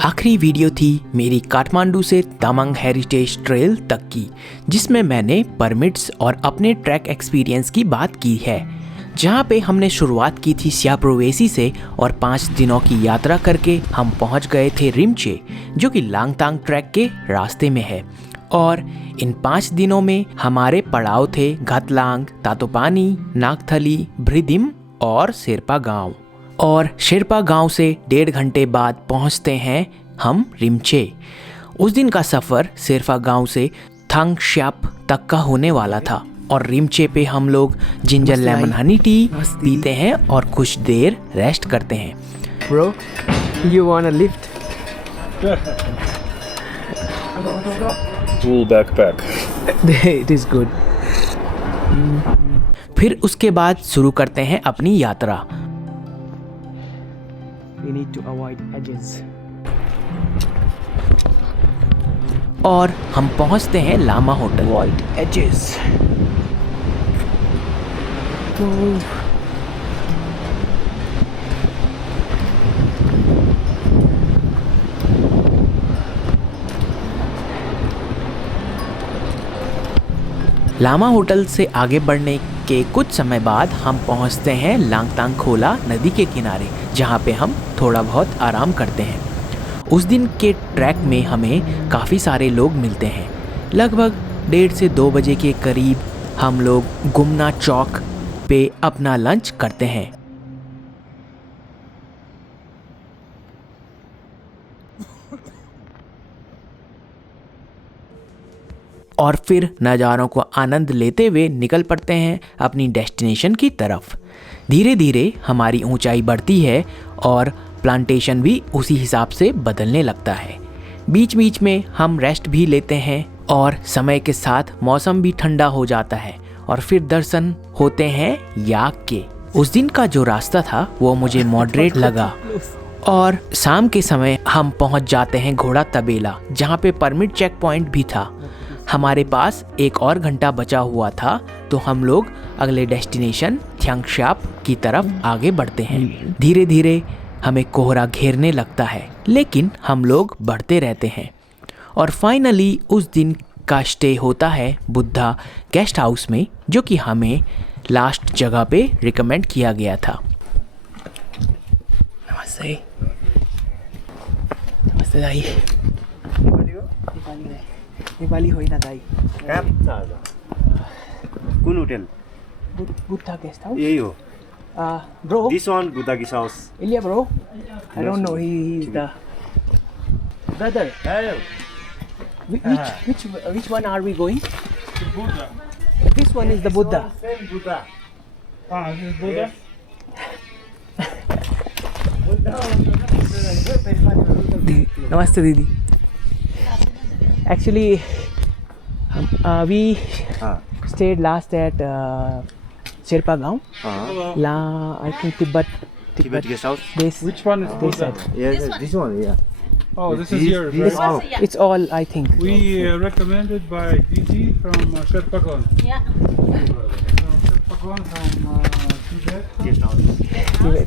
आखिरी वीडियो थी मेरी काठमांडू से तवांग हेरिटेज ट्रेल तक की, जिसमें मैंने परमिट्स और अपने ट्रैक एक्सपीरियंस की बात की है, जहां पे हमने शुरुआत की थी सियाप्रोवेसी से और 5 दिनों की यात्रा करके हम पहुंच गए थे रिम्चे, जो कि लांगतांग ट्रैक के रास्ते में है। और इन 5 दिनों में हमारे पड़ाव थे घातलांग, तातोपानी, नागथली, भ्रिदिम और शेरपा गांव। और शेरपा गांव से 1.5 घंटे बाद पहुंचते हैं हम रिम्चे। उस दिन का सफ़र शेरपा गांव से थांगश्याप तक का होने वाला था और रिम्चे पे हम लोग जिंजर लेमन हनी टी पीते हैं और कुछ देर रेस्ट करते हैं। Bro, you want a lift? Full backpack. It is good. फिर उसके बाद शुरू करते हैं अपनी यात्रा। We need to avoid edges. और हम पहुंचते हैं Lama hotel. Avoid edges. Lama hotel से आगे बढ़ने के कुछ समय बाद हम पहुंचते हैं लांगतांग खोला नदी के किनारे, जहां पे हम थोड़ा बहुत आराम करते हैं। उस दिन के ट्रैक में हमें काफ़ी सारे लोग मिलते हैं। लगभग 1:30 से 2 बजे के करीब हम लोग गुमना चौक पे अपना लंच करते हैं। और फिर नज़ारों को आनंद लेते हुए निकल पड़ते हैं अपनी डेस्टिनेशन की तरफ। धीरे धीरे हमारी ऊंचाई बढ़ती है और प्लांटेशन भी उसी हिसाब से बदलने लगता है। बीच बीच में हम रेस्ट भी लेते हैं और समय के साथ मौसम भी ठंडा हो जाता है और फिर दर्शन होते हैं याक के। उस दिन का जो रास्ता था वो मुझे मॉडरेट लगा और शाम के समय हम पहुंच जाते हैं घोड़ा तबेला, जहां पे परमिट चेक पॉइंट भी था। हमारे पास 1 और घंटा बचा हुआ था, तो हम लोग अगले डेस्टिनेशन थांगश्याप की तरफ आगे बढ़ते हैं। धीरे धीरे हमें कोहरा घेरने लगता है, लेकिन हम लोग बढ़ते रहते हैं और फाइनली उस दिन का स्टे होता है बुद्धा गेस्ट हाउस में, जो कि हमें लास्ट जगह पे रिकमेंड किया गया था। नमस्ते। नमस्ते दाई। नेपाली होइन दाइ। कुन होटल? Buddha guest house. यही हो। Bro. This one Buddha Guest House. Ilya, bro. I don't know. He is the brother. Hello. Which one are we going? Buddha. This one is the Buddha. Same Buddha. This is Buddha. Namaste, Didi. Actually, we stayed last at Sherpa Gaon. I think Tibet Guest House. Which one is Buddha? Yes, this one. Yeah. Oh, this is yours, This right? one. It's all, I think. We recommended by DG from Sherpagon. Yeah. Sherpagon from Tibet. Guest House.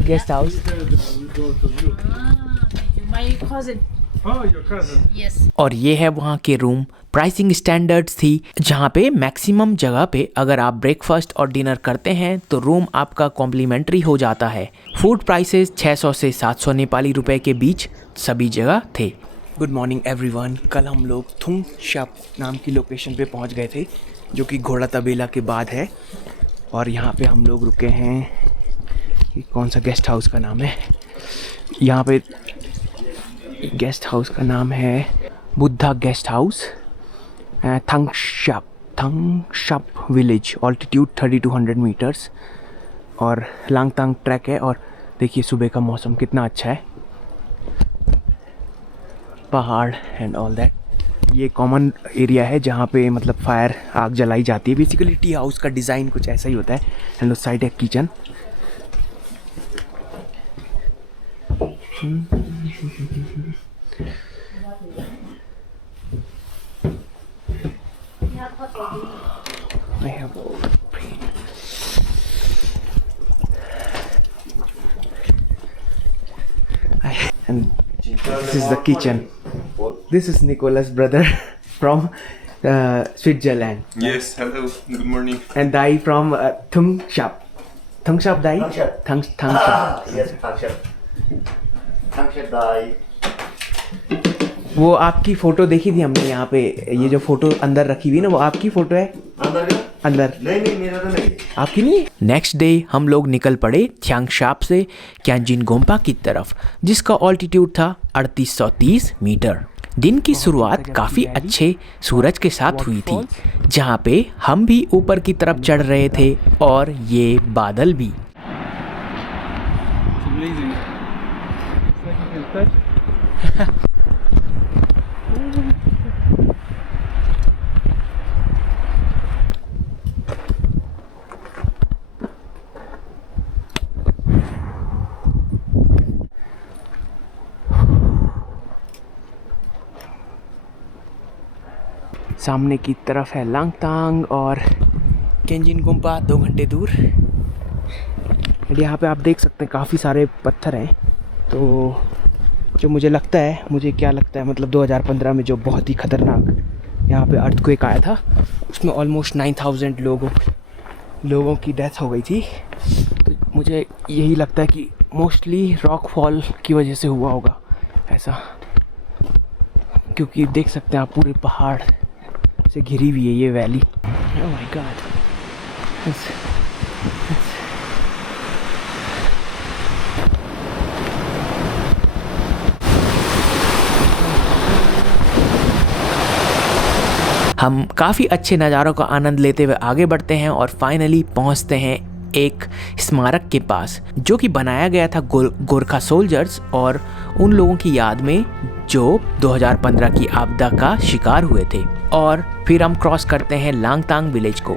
Guest house. He said we go to you. Thank you. My cousin. Oh, your cousin. Yes. और ये है वहाँ के room. Pricing standards थी, जहाँ पे maximum जगह पे अगर आप ब्रेकफास्ट और डिनर करते हैं तो रूम आपका कॉम्प्लीमेंट्री हो जाता है। फूड प्राइसेस 600 से 700 नेपाली रुपए के बीच सभी जगह थे। Good morning everyone. कल हम लोग थुंगश्याप नाम की लोकेशन पे पहुंच गए थे, जो कि घोड़ा तबेला के बाद है। और यहाँ पे हम लोग रुके हैं। ये कौन सा गेस्ट हाउस का नाम है? यहाँ पे गेस्ट हाउस का नाम है Buddha guest house, Thangshyap village, altitude 3200 metres और लांगतांग ट्रैक है। और देखिए सुबह का मौसम कितना अच्छा है, पहाड़ एंड ऑल दैट। ये कॉमन एरिया है जहाँ पे मतलब फायर आग जलाई जाती है। बेसिकली टी हाउस का डिज़ाइन कुछ ऐसा ही होता है। एंड उस साइड है kitchen. I have all the pain. I and this is the kitchen. This is Nicholas' brother from Switzerland, Yes, hello, good morning. and Dai from Thung Shap. Thung Shap Dai? Thung Shap. Yes, Thangshep. Thangshep Dai. वो आपकी photo देखी थी हमने यहाँ पे, ये जो photo अंदर रखी हुई ना वो आपकी फोटो है अंदर का? अंदर, नहीं मेरा तो नहीं है। आपकी नहीं है? नेक्स्ट डे हम लोग निकल पड़े थ्यांगशाप से क्यांजिन गोम्पा की तरफ, जिसका ऑल्टीट्यूड था 3830 मीटर। दिन की शुरुआत काफ़ी अच्छे सूरज के साथ हुई थी, जहाँ पे हम भी ऊपर की तरफ चढ़ रहे थे और ये बादल भी। It's amazing. It's like you can touch. सामने की तरफ है लांगतांग और क्यांजिन गोम्पा 2 घंटे दूर। और यहाँ पे आप देख सकते हैं काफ़ी सारे पत्थर हैं। तो जो मुझे लगता है, मतलब 2015 में जो बहुत ही ख़तरनाक यहाँ पे अर्थक्वेक आया था, उसमें ऑलमोस्ट 9000 लोगों की डेथ हो गई थी। तो मुझे यही लगता है कि मोस्टली रॉक फॉल की वजह से हुआ होगा ऐसा, क्योंकि देख सकते हैं आप पूरे पहाड़ से घिरी हुई है ये वैली। ओह माय गॉड, हम काफ़ी अच्छे नज़ारों का आनंद लेते हुए आगे बढ़ते हैं और फाइनली पहुंचते हैं एक स्मारक के पास, जो कि बनाया गया था गोरखा सोल्जर्स और उन लोगों की याद में जो 2015 की आपदा का शिकार हुए थे। और फिर हम क्रॉस करते हैं लांगतांग विलेज को,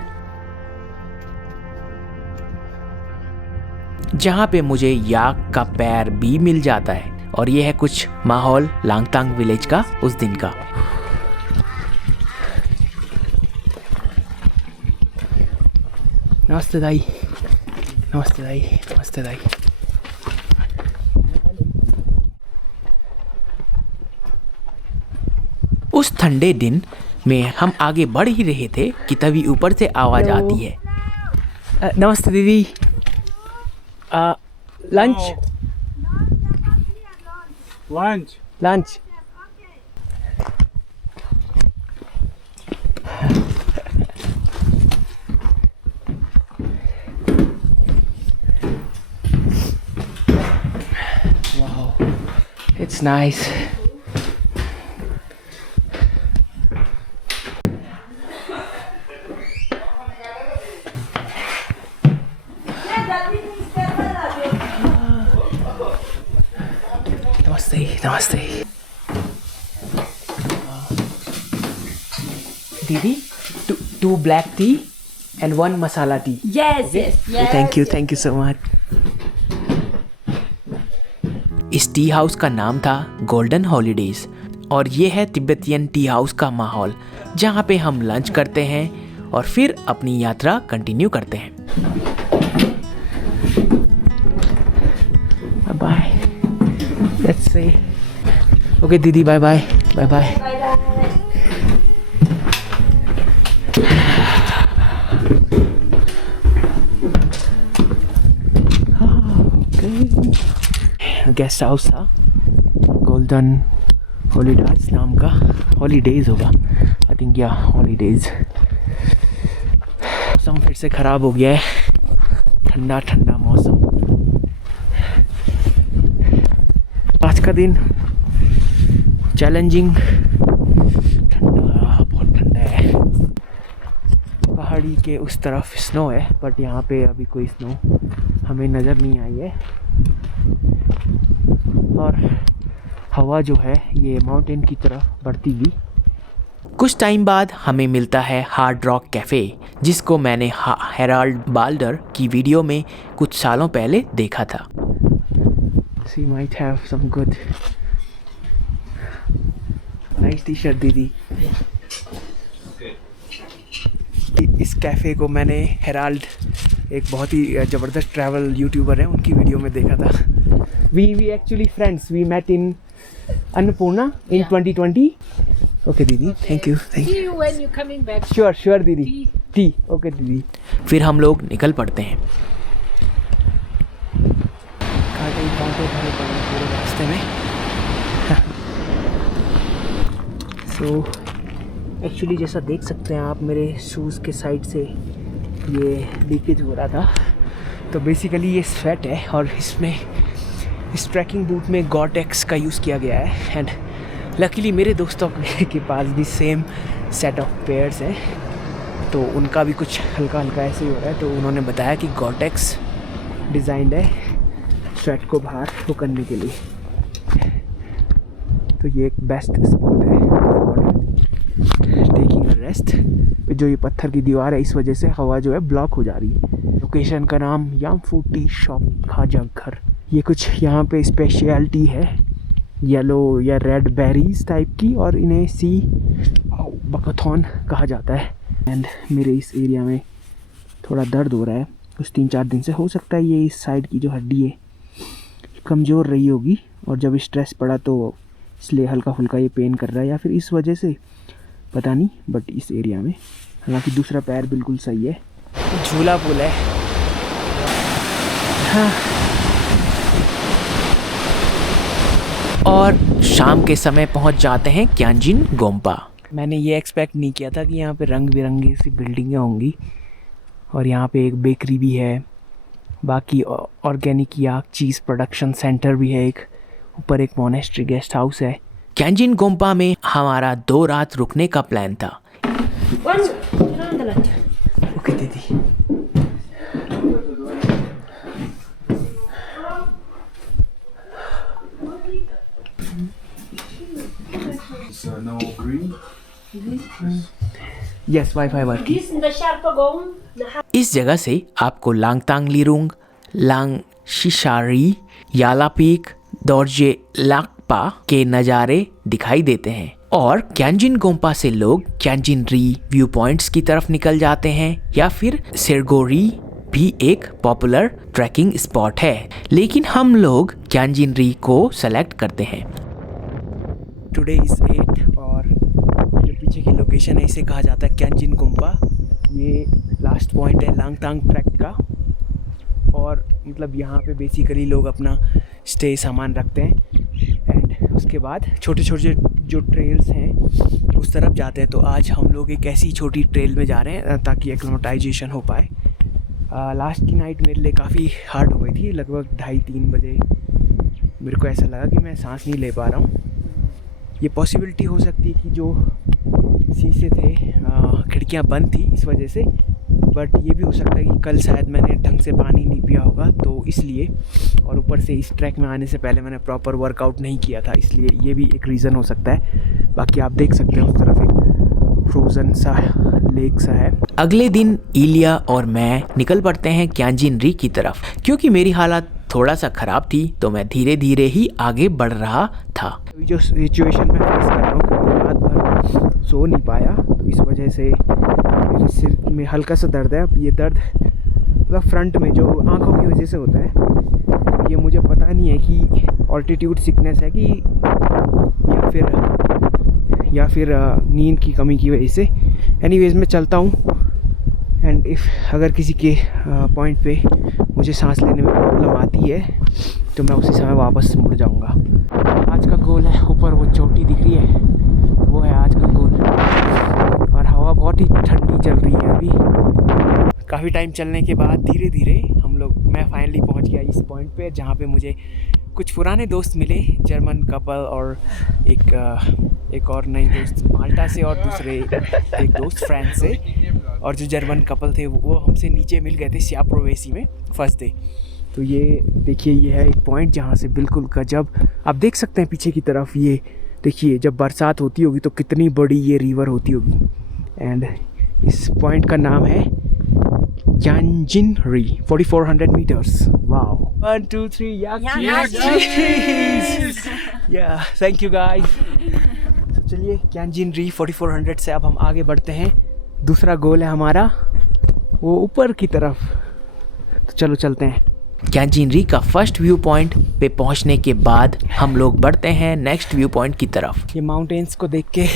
जहाँ पे मुझे याक का पैर भी मिल जाता है। और ये है कुछ माहौल लांगतांग विलेज का उस दिन का। नमस्ते दाई, नमस्ते दाई, नमस्ते दाई। उस ठंडे दिन में हम आगे बढ़ ही रहे थे कि तभी ऊपर से आवाज़ आती है। नमस्ते दीदी, lunch Lunch. Lunch. Wow, it's nice. नमस्ते, नमस्ते। दीदी, two black tea and 1 masala tea. Yes, yes. Thank you so much. इस टी हाउस का नाम था गोल्डन हॉलीडेज और ये है तिब्बतियन टी हाउस का माहौल, जहाँ पे हम लंच करते हैं और फिर अपनी यात्रा कंटिन्यू करते हैं। बाय, लेट्स से ओके दीदी, bye bye, bye bye. Guest house था, गोल्डन हॉलीडेज नाम का, हॉलीडेज होगा आई थिंक, या हॉलीडेज। मौसम फिर से ख़राब हो गया है, ठंडा ठंडा मौसम। आज का दिन चैलेंजिंग, ठंडा, बहुत ठंडा है। पहाड़ी के उस तरफ स्नो है, बट यहाँ पे अभी कोई स्नो हमें नज़र नहीं आई है। और हवा जो है ये माउंटेन की तरफ बढ़ती हुई। कुछ टाइम बाद हमें मिलता है हार्ड रॉक कैफ़े, जिसको मैंने हेराल्ड बाल्डर की वीडियो में कुछ सालों पहले देखा था। She might have some good nice T-shirt दीदी। इस कैफ़े को मैंने हेराल्ड, एक बहुत ही ज़बरदस्त ट्रैवल यूट्यूबर है, उनकी वीडियो में देखा था। we actually friends. We met in Annapurna in 2020. Okay, दीदी. Thank you. See you when you're coming back. Sure, दीदी. टी. Okay, दीदी. फिर हम लोग निकल पड़ते हैं। कांटे भरे पड़े हैं पूरे रास्ते में। So एक्चुअली जैसा देख सकते हैं आप, मेरे शूज़ के साइड से ये लीकेज हो रहा था। तो बेसिकली ये स्वेट है और इसमें इस ट्रैकिंग बूट में गॉर-टेक्स का यूज़ किया गया है। एंड लकीली मेरे दोस्तों के पास भी सेम सेट ऑफ पेयर्स हैं, तो उनका भी कुछ हल्का ऐसे ही हो रहा है। तो उन्होंने बताया कि गॉर-टेक्स डिज़ाइंड है स्वेट को बाहर वो करने के लिए। तो ये एक बेस्ट स्पॉट है टेकिंग अ रेस्ट। जो ये पत्थर की दीवार है, इस वजह से हवा जो है ब्लॉक हो जा रही है। लोकेशन का नाम यामफू टी शॉप खाजा घर। ये कुछ यहाँ पे स्पेशलिटी है येलो या रेड बेरीज टाइप की, और इन्हें सी बकथॉन कहा जाता है। एंड मेरे इस एरिया में थोड़ा दर्द हो रहा है कुछ 3-4 दिन से। हो सकता है ये इस साइड की जो हड्डी है कमज़ोर रही होगी, और जब स्ट्रेस पड़ा तो इसलिए हल्का फुल्का ये पेन कर रहा है, या फिर इस वजह से पता नहीं। बट इस एरिया में हालांकि दूसरा पैर बिल्कुल सही है। झूला पुल है। हाँ। और शाम के समय पहुंच जाते हैं क्यांजिन गोम्पा। मैंने ये एक्सपेक्ट नहीं किया था कि यहाँ पे रंग बिरंगी सी बिल्डिंगें होंगी, और यहाँ पे एक बेकरी भी है, बाकी ऑर्गेनिक या चीज़ प्रोडक्शन सेंटर भी है, एक ऊपर एक मोनेस्ट्री गेस्ट हाउस है। क्यांजिन गोम्पा में हमारा 2 रात रुकने का प्लान था। ओके दीदी। No green. Yes, wifi working. इस जगह से आपको लांगतांग लीरुंग, लांग शिशारी, याला पीक, दोर्जे लाकपा के नज़ारे दिखाई देते हैं। और क्यांजिन गोम्पा से लोग क्यांजिन री व्यू पॉइंट्स की तरफ निकल जाते हैं, या फिर सिरगोरी भी एक पॉपुलर ट्रैकिंग स्पॉट है, लेकिन हम लोग क्यांजिन री को सेलेक्ट करते हैं। टुडे इज़ 8 और जो पीछे की लोकेशन है इसे कहा जाता है क्यांजिन गोम्पा। ये लास्ट पॉइंट है लांगतांग ट्रैक का, और मतलब यहाँ पे बेसिकली लोग अपना स्टे सामान रखते हैं, एंड उसके बाद छोटे छोटे जो ट्रेल्स हैं उस तरफ जाते हैं। तो आज हम लोग एक ऐसी छोटी ट्रेल में जा रहे हैं ताकि एक्लिमेटाइजेशन हो पाए। लास्ट की नाइट मेरे लिए काफ़ी हार्ड हो गई थी। लगभग 2:30-3 बजे मेरे को ऐसा लगा कि मैं सांस नहीं ले पा रहा हूँ। ये पॉसिबिलिटी हो सकती है कि जो शीशे थे खिड़कियाँ बंद थी इस वजह से, बट ये भी हो सकता है कि कल शायद मैंने ढंग से पानी नहीं पिया होगा तो इसलिए, और ऊपर से इस ट्रैक में आने से पहले मैंने प्रॉपर वर्कआउट नहीं किया था, इसलिए ये भी एक रीज़न हो सकता है। बाकी आप देख सकते हैं उस तरफ एक फ्रोज़न सा लेक सा है। अगले दिन इलिया और मैं निकल पड़ते हैं क्यांजिन री की तरफ। क्योंकि मेरी हालत थोड़ा सा ख़राब थी तो मैं धीरे धीरे ही आगे बढ़ रहा था। जो सिचुएशन में फेस कर रहा हूँ कि रात भर सो नहीं पाया, तो इस वजह से मेरे सिर में हल्का सा दर्द है। अब ये दर्द मतलब फ्रंट में जो आँखों की वजह से होता है, ये मुझे पता नहीं है कि ऑल्टीट्यूड सिकनेस है कि या फिर नींद की कमी की वजह से। एनीवेज़ मैं चलता हूँ, एंड अगर किसी के पॉइंट पे मुझे सांस लेने में प्रॉब्लम आती है तो मैं उसी समय वापस मुड़ जाऊँगा। आज का गोल है, ऊपर वो चोटी दिख रही है, वो है आज का गोल। और हवा बहुत ही ठंडी चल रही है अभी। काफ़ी टाइम चलने के बाद धीरे धीरे मैं फाइनली पहुंच गया इस पॉइंट पे, जहाँ पे मुझे कुछ पुराने दोस्त मिले, जर्मन कपल और एक और नई दोस्त माल्टा से, और दूसरे एक दोस्त फ्रांस से। और जो जर्मन कपल थे वो हमसे नीचे मिल गए थे सियाप्रोवेसी में फर्स्ट डे। तो ये देखिए, ये है एक पॉइंट जहाँ से बिल्कुल गजब आप देख सकते हैं पीछे की तरफ। ये देखिए, जब बरसात होती होगी तो कितनी बड़ी ये रिवर होती होगी। एंड इस पॉइंट का नाम है क्यांजिन री, 4400 मीटर्स। वाओ, 1 2 3 या थैंक यू गाइस। तो चलिए, क्यांजिन री 4400 से अब हम आगे बढ़ते हैं। दूसरा गोल है हमारा वो ऊपर की तरफ, तो चलो चलते हैं। कैंजिनरी का फर्स्ट व्यू पॉइंट पे पहुंचने के बाद हम लोग बढ़ते हैं नेक्स्ट व्यू पॉइंट की तरफ। ये माउंटेन्स को देख के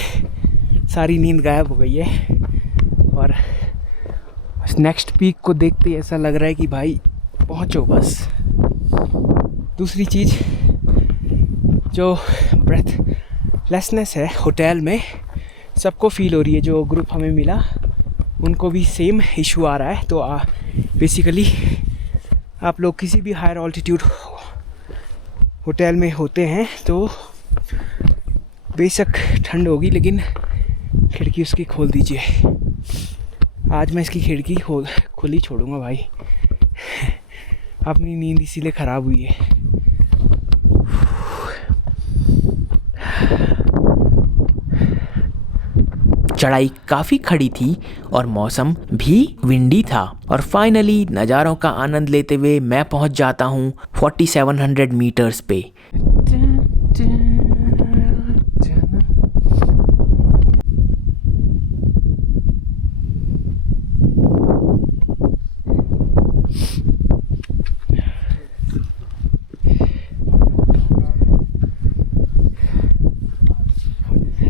सारी नींद गायब हो गई है और नेक्स्ट पीक को देखते ही ऐसा लग रहा है कि भाई पहुंचो बस। दूसरी चीज़ जो ब्रेथलेसनेस है होटल में सबको फील हो रही है। जो ग्रुप हमें मिला उनको भी सेम इशू आ रहा है। तो बेसिकली आप लोग किसी भी हायर ऑल्टीट्यूड होटल में होते हैं तो बेशक ठंड होगी लेकिन खिड़की उसकी खोल दीजिए। आज मैं इसकी खिड़की खुली छोड़ूंगा भाई। अपनी नींद इसीलिए ख़राब हुई है। चढ़ाई काफ़ी खड़ी थी और मौसम भी विंडी था और फाइनली नज़ारों का आनंद लेते हुए मैं पहुंच जाता हूं 4700 मीटर्स पे।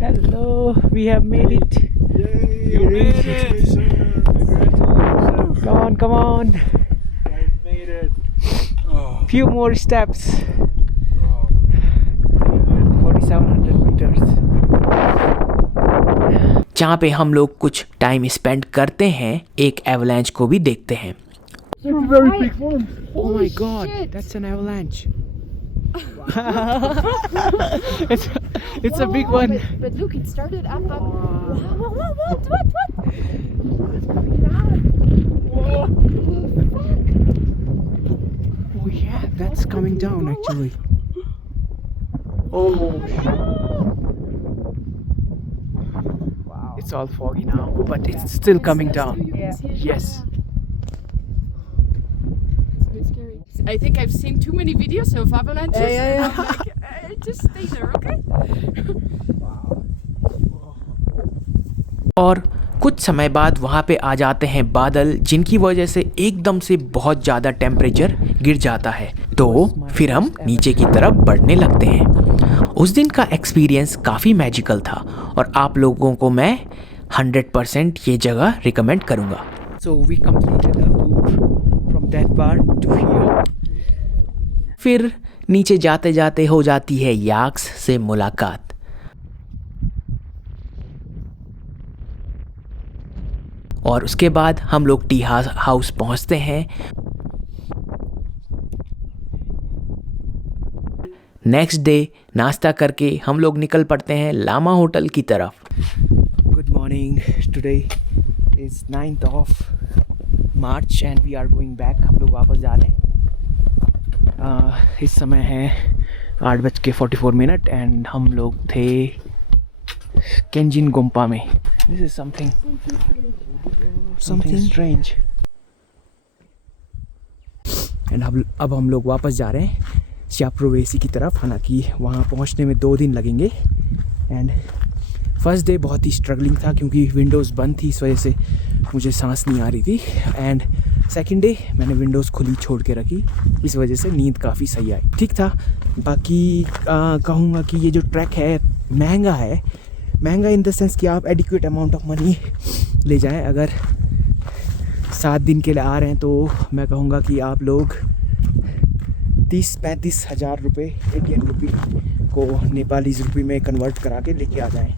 Hello, we have made it. You made it, sir. Congratulations. Come on. Guys made it. Oh, Few more steps. 4700 meters. जहाँ पे हम लोग कुछ टाइम स्पेंड करते हैं एक एवलांच को भी देखते हैं। Oh my God, that's an avalanche. it's a big one. But look, it started up. What? Oh yeah, that's coming down actually. Oh. Wow. It's all foggy now, but it's still coming down. Yes. I think I've seen too many videos of avalanches. Yeah. Like, just stay there, okay? और कुछ समय बाद वहाँ पे आ जाते हैं बादल जिनकी वजह से एकदम से बहुत ज़्यादा टेम्परेचर गिर जाता है। तो फिर हम नीचे की तरफ बढ़ने लगते हैं। उस दिन का एक्सपीरियंस काफ़ी मैजिकल था और आप लोगों को मैं 100% ये जगह रिकमेंड करूँगा। So we completed a loop from that part to here. फिर नीचे जाते जाते हो जाती है याक्स से मुलाकात। और उसके बाद हम लोग टी हाउस पहुंचते हैं। नेक्स्ट डे नाश्ता करके हम लोग निकल पड़ते हैं लामा होटल की तरफ। Good morning. Today is 9th of March and we are going back. हम लोग वापस जा रहे हैं। इस समय है 8:44 एंड हम लोग थे केंजिन गोम्पा में। This is something strange. And अब हम लोग वापस जा रहे हैं श्याप्रोवेसी की तरफ। हालांकि वहाँ पहुँचने में 2 दिन लगेंगे। एंड फर्स्ट डे बहुत ही स्ट्रगलिंग था क्योंकि विंडोज़ बंद थी, इस वजह से मुझे सांस नहीं आ रही थी। एंड सेकंड डे मैंने विंडोज़ खुली छोड़ के रखी, इस वजह से नींद काफ़ी सही आई, ठीक था। बाकी कहूँगा कि ये जो ट्रैक है महंगा इन द सेंस कि आप एडिक्वेट अमाउंट ऑफ मनी ले जाएं। अगर 7 दिन के लिए आ रहे हैं तो मैं कहूँगा कि आप लोग 30-35 हज़ार रुपये इंडियन रुपी को नेपाली रुपी में कन्वर्ट करा के लेके आ जाएं।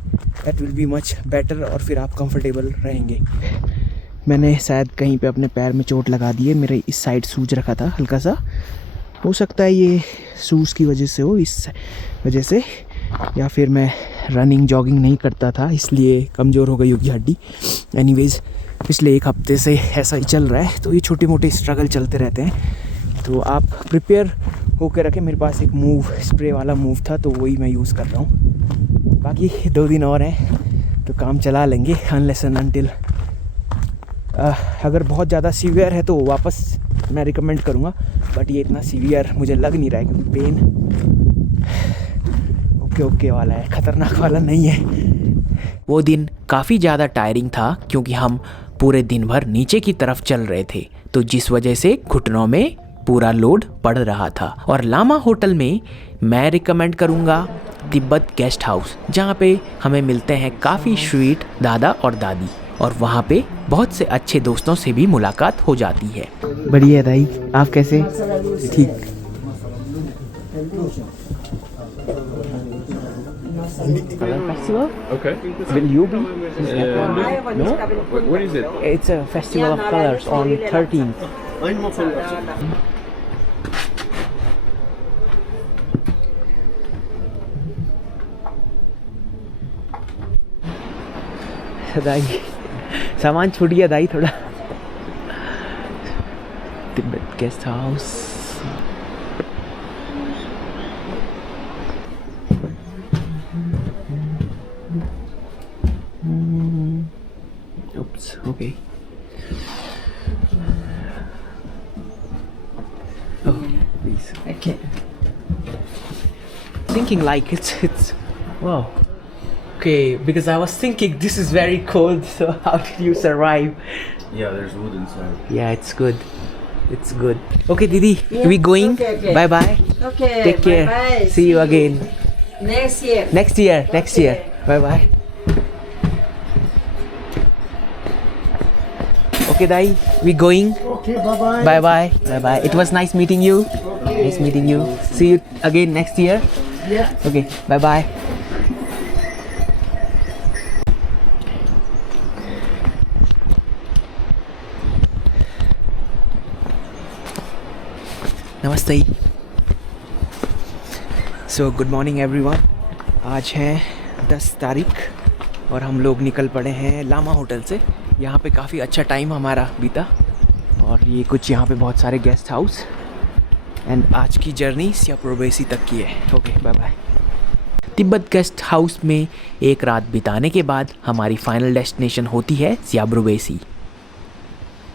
That will be much better और फिर आप कंफर्टेबल रहेंगे। मैंने शायद कहीं पे अपने पैर में चोट लगा दी है, मेरे इस साइड सूज रखा था हल्का सा, हो सकता है ये सूज की वजह से हो, इस वजह से, या फिर मैं रनिंग जॉगिंग नहीं करता था इसलिए कमज़ोर हो गई होगी हड्डी। एनीवेज़ पिछले 1 हफ्ते से ऐसा ही चल रहा है, तो ये छोटे मोटे स्ट्रगल चलते रहते हैं। तो आप प्रिपेयर होकर रखें। मेरे पास एक स्प्रे वाला मूव था तो वही मैं यूज़ कर रहा हूँ। बाकी 2 दिन और हैं तो काम चला लेंगे अनलेस एंड अनटिल अगर बहुत ज़्यादा सीवियर है तो वापस मैं रिकमेंड करूँगा, बट ये इतना सीवियर मुझे लग नहीं रहा है क्योंकि पेन ओके वाला है, ख़तरनाक वाला नहीं है। वो दिन काफ़ी ज़्यादा टायरिंग था क्योंकि हम पूरे दिन भर नीचे की तरफ चल रहे थे, तो जिस वजह से घुटनों में पूरा लोड पड़ रहा था। और लामा होटल में मैं रिकमेंड करूँगा तिब्बत गेस्ट हाउस, जहाँ पे हमें मिलते हैं काफ़ी स्वीट दादा और दादी, और वहाँ पे बहुत से अच्छे दोस्तों से भी मुलाकात हो जाती है। बढ़िया दाई, आप कैसे? ठीक। Festival? Okay. Will you be? No? What is it? It's a festival of colors on 13th. दाई सामान छूट गया दाई थोड़ा। Tibet guest house. Oops, okay. Oh, please. Okay. Thinking like it's wow. Okay, because I was thinking this is very cold, so how did you survive? Yeah, there's wood inside. Yeah, it's good. It's good. Okay, Didi, we going? okay. Bye bye. Okay. Take care. Bye-bye. See you again. Next year. Next year. Next year. Bye bye. Okay, Dai, we going? Okay, bye-bye. Bye bye. Bye bye. It was nice meeting you. Nice meeting you. See you again next year. Yeah. Okay, bye bye. नमस्ते। So good morning everyone. आज है 10 तारीख और हम लोग निकल पड़े हैं लामा होटल से। यहाँ पे काफ़ी अच्छा टाइम हमारा बीता, और ये कुछ यहाँ पे बहुत सारे गेस्ट हाउस, एंड आज की जर्नी सियाप्रोबेसी तक की है। Okay, bye bye. Tibet guest house में एक रात बिताने के बाद हमारी फाइनल डेस्टिनेशन होती है सियाप्रोबेसी।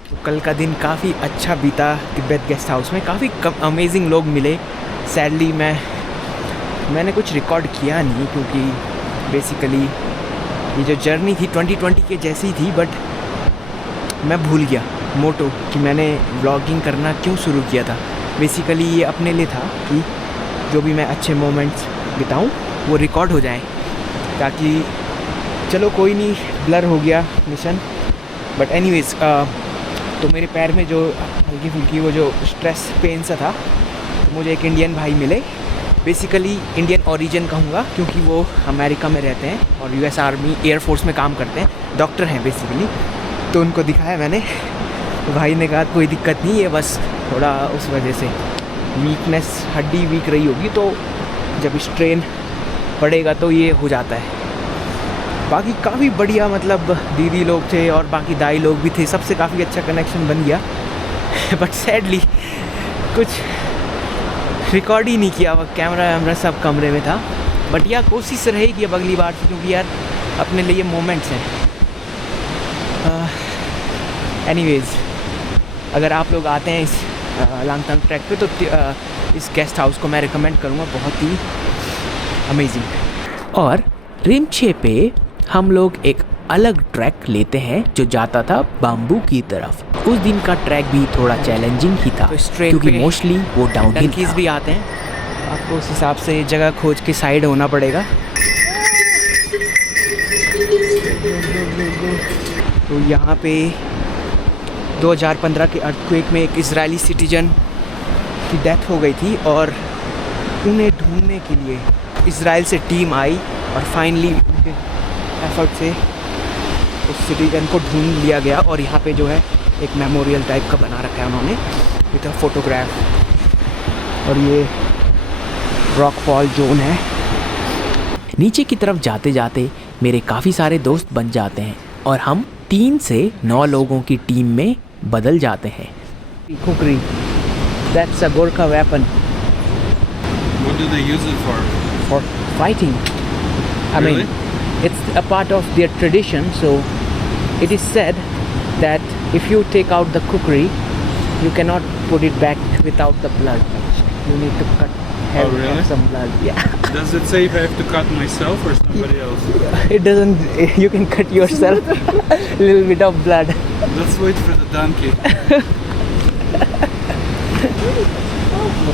तो कल का दिन काफ़ी अच्छा बीता तिब्बत गेस्ट हाउस में। काफ़ी अमेजिंग लोग मिले। सैडली मैंने कुछ रिकॉर्ड किया नहीं, क्योंकि बेसिकली ये जो जर्नी थी 2020 के जैसी थी, बट मैं भूल गया मोटो कि मैंने व्लॉगिंग करना क्यों शुरू किया था। बेसिकली ये अपने लिए था कि जो भी मैं अच्छे मोमेंट्स बिताऊं वो रिकॉर्ड हो जाएं, ताकि चलो कोई नहीं, ब्लर हो गया मिशन। बट एनीवेज, तो मेरे पैर में जो हल्की फुल्की वो जो स्ट्रेस पेन सा था, तो मुझे एक इंडियन भाई मिले। बेसिकली इंडियन ओरिजिन कहूँगा, क्योंकि वो अमेरिका में रहते हैं और यूएस आर्मी एयरफोर्स में काम करते हैं, डॉक्टर हैं बेसिकली। तो उनको दिखाया मैंने, तो भाई ने कहा कोई दिक्कत नहीं है, बस थोड़ा उस वजह से वीकनेस, हड्डी वीक रही होगी, तो जब स्ट्रेन पड़ेगा तो ये हो जाता है। बाकी काफ़ी बढ़िया, मतलब दीदी लोग थे और बाकी दाई लोग भी थे, सबसे काफ़ी अच्छा कनेक्शन बन गया। बट सैडली कुछ रिकॉर्ड ही नहीं किया, कैमरा वैमरा सब कमरे में था। बट यार कोशिश रहेगी अब अगली बार से, क्योंकि यार अपने लिए मोमेंट्स हैं। एनीवेज, अगर आप लोग आते हैं इस लांगतांग ट्रैक पे, तो इस गेस्ट हाउस को मैं रिकमेंड करूँगा, बहुत ही अमेजिंग। और रिमछे पे हम लोग एक अलग ट्रैक लेते हैं जो जाता था बाम्बू की तरफ। उस दिन का ट्रैक भी थोड़ा चैलेंजिंग ही था, तो इस ट्रेन क्योंकि पे मोस्टली वो डाउनहिल डंकीज था। भी आते हैं, आपको उस हिसाब से जगह खोज के साइड होना पड़ेगा। तो यहाँ पे 2015 के अर्थक्वेक में एक इजरायली सिटीजन की डेथ हो गई थी, और उन्हें ढूंढने के लिए इजराइल से टीम आई, और फाइनली उनके एफर्ट से उस सिटीजन को ढूंढ लिया गया। और यहाँ पे जो है एक मेमोरियल टाइप का बना रखा है उन्होंने विद अ फोटोग्राफ, और ये रॉक फॉल जोन है। नीचे की तरफ जाते जाते मेरे काफ़ी सारे दोस्त बन जाते हैं, और हम 3 से 9 लोगों की टीम में बदल जाते हैं। Kukri, that's a Gorkha weapon What do they use it for? for fighting. I Really? mean, it's a part of their tradition. So it is said that if you take out the kukri, you cannot put it back without the blood. You need to have really? some blood. Yeah. Does it say if I have to cut myself or somebody else? It doesn't. You can cut yourself. A little bit of blood. Let's wait for the donkey.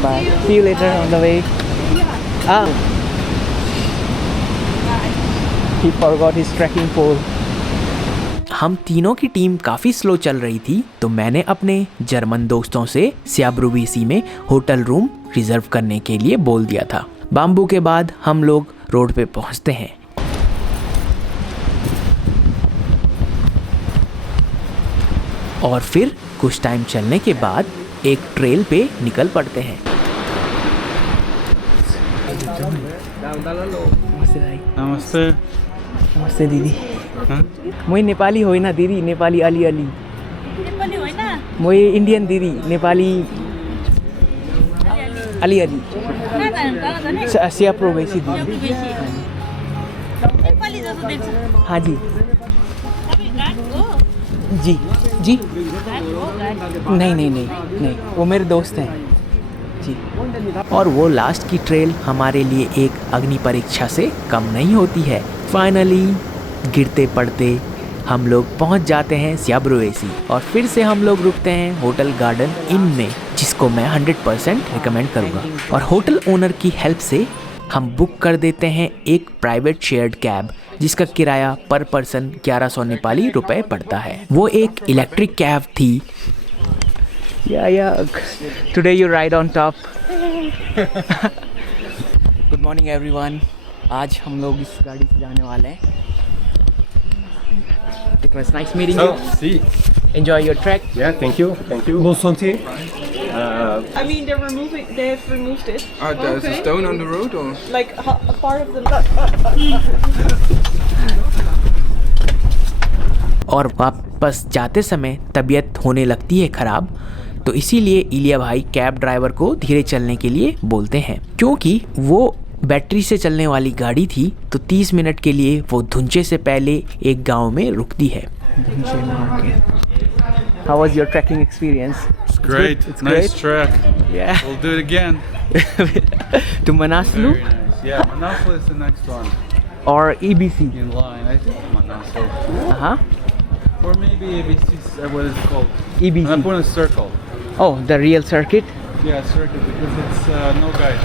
Bye. See you later on the way. Ah. He forgot his trekking pole. हम तीनों की team काफ़ी slow चल रही थी, तो मैंने अपने जर्मन दोस्तों से स्याब्रुवेसी में होटल रूम रिजर्व करने के लिए बोल दिया था। बाम्बू के बाद हम लोग रोड पे पहुंचते हैं। और फिर कुछ टाइम चलने के बाद एक ट्रेल पे निकल पड़ते हैं। Namaste. नमस्ते दीदी। Huh? मैं नेपाली होइ ना दीदी, नेपाली अलि अलि। नेपाली होइन मैं इंडियन दीदी, नेपाली अलि अलि। कहाँ जानु त जाने स्याब्रुवेसी दीदी। बेसी नेपाली जस्तो देख्छ हाँ जी। तपाईँ घाट हो जी जी। घाट हो घाट नहीं नहीं नहीं नहीं, वो मेरे दोस्त हैं जी। और वो लास्ट की ट्रेल हमारे लिए एक अग्नि परीक्षा से कम नहीं होती है। फाइनली गिरते पड़ते हम लोग पहुंच जाते हैं स्याब्रुवेसी और फिर से हम लोग रुकते हैं होटल गार्डन इन में, जिसको मैं 100% रिकमेंड करूँगा। और होटल ओनर की हेल्प से हम बुक कर देते हैं एक प्राइवेट शेयर्ड कैब, जिसका किराया पर पर्सन 1100 नेपाली रुपए पड़ता है। वो एक इलेक्ट्रिक कैब थी। Yeah. Today you ride on top. Good morning everyone. आज हम लोग इस गाड़ी से जाने वाले हैं। It was nice meeting you. see. Enjoy your trek. Yeah, thank you. Thank you. Bon santé. I mean, they have removed it. There's a stone on the road, or? Like a part of the. और वापस जाते समय तबीयत होने लगती है ख़राब, तो इसीलिए इलिया भाई कैब ड्राइवर को धीरे चलने के लिए बोलते हैं, क्योंकि वो बैटरी से चलने वाली गाड़ी थी। तो 30 मिनट के लिए वो धुंचे से पहले एक गांव में रुकती है। How was your trekking experience? It's great. It's Nice great. track. Yeah. We'll do it again. To Manaslu Very nice. Yeah, Manaslu is the next one or EBC? in line. I think Manaslu. Uh-huh. Or maybe ABC, what is it called? EBC. I'm putting a circle. Oh, the real circuit. Yeah, circle, because it's no guide.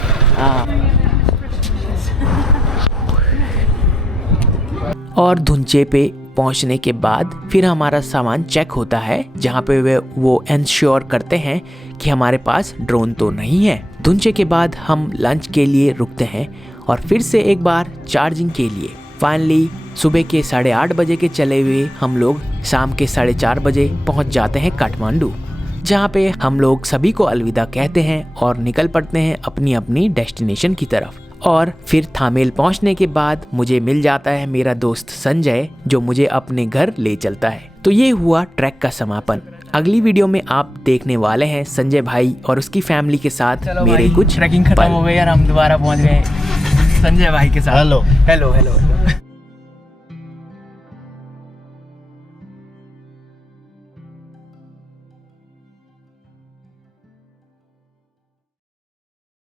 और धुंचे पे पहुंचने के बाद फिर हमारा सामान check होता है, जहां पे वो इंश्योर करते हैं कि हमारे पास ड्रोन तो नहीं है। धुंचे के बाद हम लंच के लिए रुकते हैं और फिर से एक बार चार्जिंग के लिए। फाइनली सुबह के 8:30 बजे के चले हुए हम लोग शाम के 4:30 बजे पहुंच जाते हैं काठमांडू, जहां पे हम लोग सभी को अलविदा कहते हैं और निकल पड़ते हैं अपनी अपनी डेस्टिनेशन की तरफ। और फिर थामेल पहुंचने के बाद मुझे मिल जाता है मेरा दोस्त संजय, जो मुझे अपने घर ले चलता है। तो ये हुआ ट्रैक का समापन। अगली वीडियो में आप देखने वाले हैं संजय भाई और उसकी फैमिली के साथ मेरे कुछ ट्रैकिंग खत्म हो गई और हम दोबारा पहुंच गए संजय भाई के साथ। Hello. हेलो।